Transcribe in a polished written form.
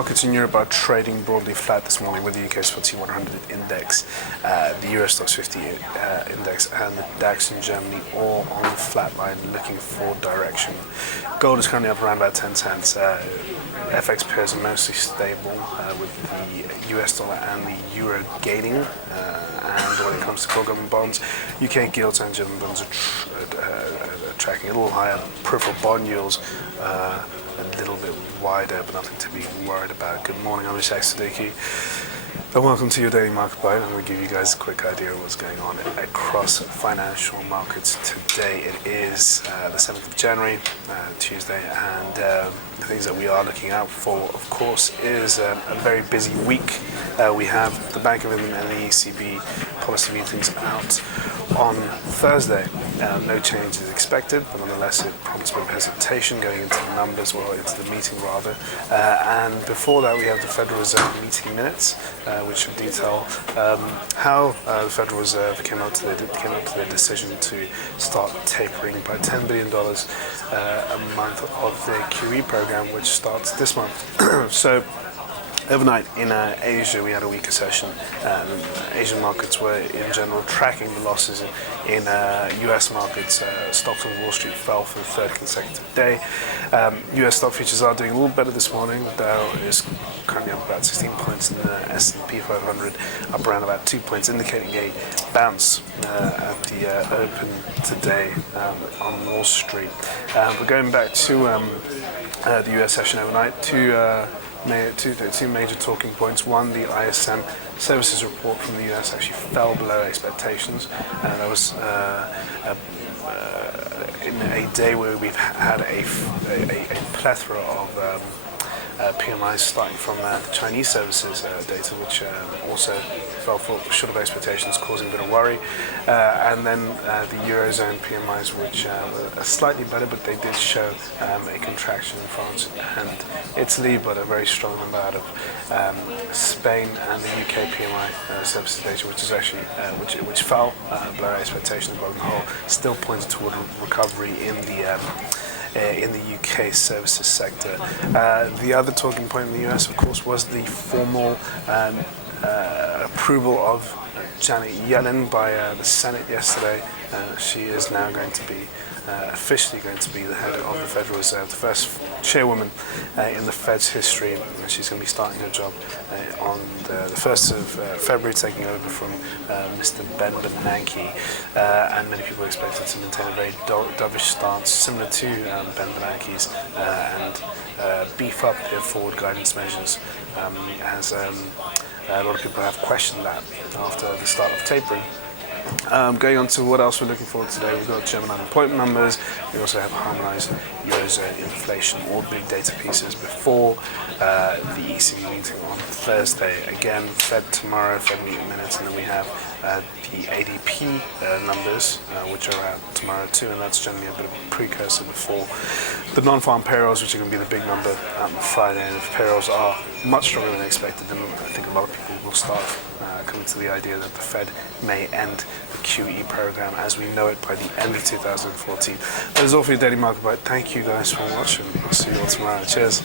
Markets in Europe are trading broadly flat this morning, with the UK's FTSE 100 index, the Euro Stoxx 50 index, and the DAX in Germany all on the flat line, looking for direction. Gold is currently up around about 10 cents. FX pairs are mostly stable, with the US dollar and the euro gaining. And when it comes to core government bonds, UK gilts and German bonds are tracking a little higher. Peripheral bond yields a little bit wider, but nothing to be worried about. Good morning, I'm Ishaq, Siddiqi, and welcome to your daily market bite. I'm going to give you guys a quick idea of what's going on across financial markets today. It is the 7th of January, Tuesday, and the things that we are looking out for, of course, is a very busy week. We have the Bank of England and the ECB policy meetings out on Thursday. No change is expected, but nonetheless it prompts a bit of hesitation going into the numbers, well, into the meeting rather. And before that we have the Federal Reserve meeting minutes, which should detail how the Federal Reserve came up to their decision to start tapering by $10 billion a month of their QE program, which starts this month. So overnight in Asia, we had a weaker session. Asian markets were, in general, tracking the losses in US markets. Stocks on Wall Street fell for the third consecutive day. US stock futures are doing a little better this morning. The Dow is currently up about 16 points, and the S&P 500 up around about 2 points, indicating a bounce at the open today on Wall Street. We're going back to the US session overnight. Two major talking points. One, the ISM services report from the US actually fell below expectations, and that was in a day where we've had a plethora of PMIs starting from the Chinese services data, which also fell short of expectations, causing a bit of worry. And then the Eurozone PMIs, which are slightly better, but they did show a contraction in France and Italy, but a very strong number out of Spain, and the UK PMI services data, which is actually which fell below expectations, but on the whole still pointed toward recovery in the UK services sector. The other talking point in the US, of course, was the formal approval of Janet Yellen by the Senate yesterday. She is now going to be officially going to be the head of the Federal Reserve, the first chairwoman in the Fed's history. She's going to be starting her job on the 1st of February, taking over from Mr. Ben Bernanke. And many people expect her to maintain a very dovish stance, similar to Ben Bernanke's, and beef up their forward guidance measures, as a lot of people have questioned that after the start of tapering. Going on to what else we're looking for today, we've got German unemployment numbers. We also have harmonised Eurozone inflation, all big data pieces before the ECB meeting on Thursday. Again, Fed tomorrow, Fed meeting minutes, and then we have the ADP numbers, which are out tomorrow too, and that's generally a bit of a precursor before the non-farm payrolls, which are going to be the big number on Friday. And if payrolls are much stronger than expected, then I think a lot of people will start coming to the idea that the Fed may end the QE program as we know it by the end of 2014. That is all for your Daily Market Bite. Thank you guys for watching. I'll see you all tomorrow. Cheers.